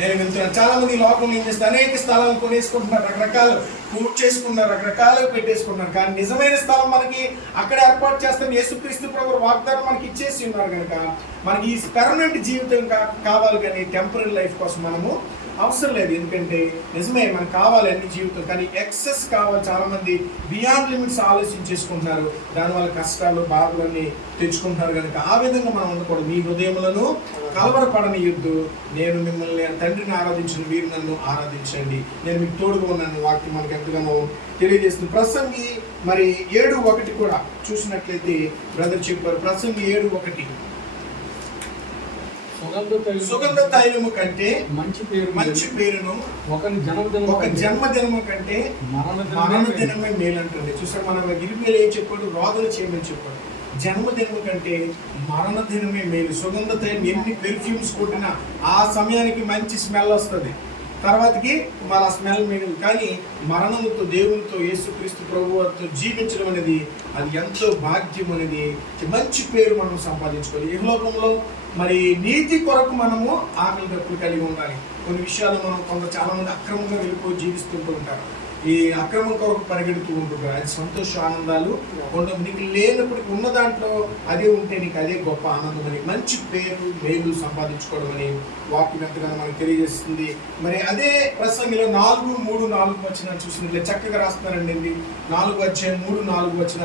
నేను వెళ్తున్నాను. చాలా మంది లోకంలో ఏం చేస్తారు, అనేక స్థలాలను కొనేసుకుంటున్నారు, రకరకాలు పూర్తి చేసుకుంటున్నారు, రకరకాలుగా పెట్టేసుకుంటున్నారు. కానీ నిజమైన స్థలం మనకి అక్కడ ఏర్పాటు చేస్తాం. యేసుక్రీస్తు ప్రభు వాగ్దానం మనకి ఇచ్చేసి ఉన్నారు కనుక మనకి ఈ పెర్మనెంట్ జీవితం కావాలి, కానీ టెంపరీ లైఫ్ కోసం మనము అవసరం లేదు. ఎందుకంటే నిజమే మనకు కావాలి అన్ని జీవితం, కానీ ఎక్సెస్ కావాలి. చాలా మంది బియాండ్ లిమిట్స్ ఆలోచించేసుకుంటున్నారు, దానివల్ల కష్టాలు బాధలన్నీ తెచ్చుకుంటున్నారు కనుక ఆ విధంగా మనం ఉండకూడదు. మీ హృదయములను కలవరపడనియొద్దు. నేను మిమ్మల్ని తండ్రిని ఆరాధించిన మీరు నన్ను ఆరాధించండి, నేను మీకు తోడుగా ఉన్నాను. వాక్యం మనకు ఎంతగానో తెలియజేస్తుంది. ప్రసంగి మరి 7:1 కూడా చూసినట్లయితే బ్రదర్ చెప్పారు. ప్రసంగి 7:1 సుగంధ తైలము కంటే మంచి పేరును ఒక జన్మదినము కంటే మరణ దినమే మేలు అంటుంది. చూసారు, మనం గిరిపేలు ఏం చెప్పాడు, రోదన చేయమని చెప్పాడు. జన్మదినము కంటే మరణ దినమే మేలు. సుగంధ తైలం ఎన్ని పెర్ఫ్యూమ్స్ కొట్టినా ఆ సమయానికి మంచి స్మెల్ వస్తుంది, తర్వాతకి మన స్మెల్ మిగిలి. కానీ మరణంతో దేవునితో యేసుక్రీస్తు ప్రభువుతో జీవించడం అనేది అది ఎంతో భాగ్యం అనేది, మంచి పేరు మనం సంపాదించుకోవాలి. ఈ లోకంలో మరి నీతి కొరకు మనము ఆకలి దప్పులు కలిగి ఉండాలి. కొన్ని విషయాలు మనం చాలా మంది అక్రమంగా వెళ్ళిపోయి జీవిస్తుంటూ ఉంటారు, ఈ అక్రమం కొరకు పరిగెడుతూ ఉంటుంటారు. అది సంతోష ఆనందాలు ఉండవు. నీకు లేనప్పటికీ ఉన్న దాంట్లో అదే ఉంటే నీకు అదే గొప్ప ఆనందం అని, మంచి పేరు మేలు సంపాదించుకోవడం అని వాక్యం ఎంతగానో మనకు తెలియజేస్తుంది. మరి అదే ప్రసంగిలో 4:3-4 వచ్చిన చూసినట్లే చక్కగా రాస్తున్నారండి. 4 అధ్యాయం 3-4 వచ్చిన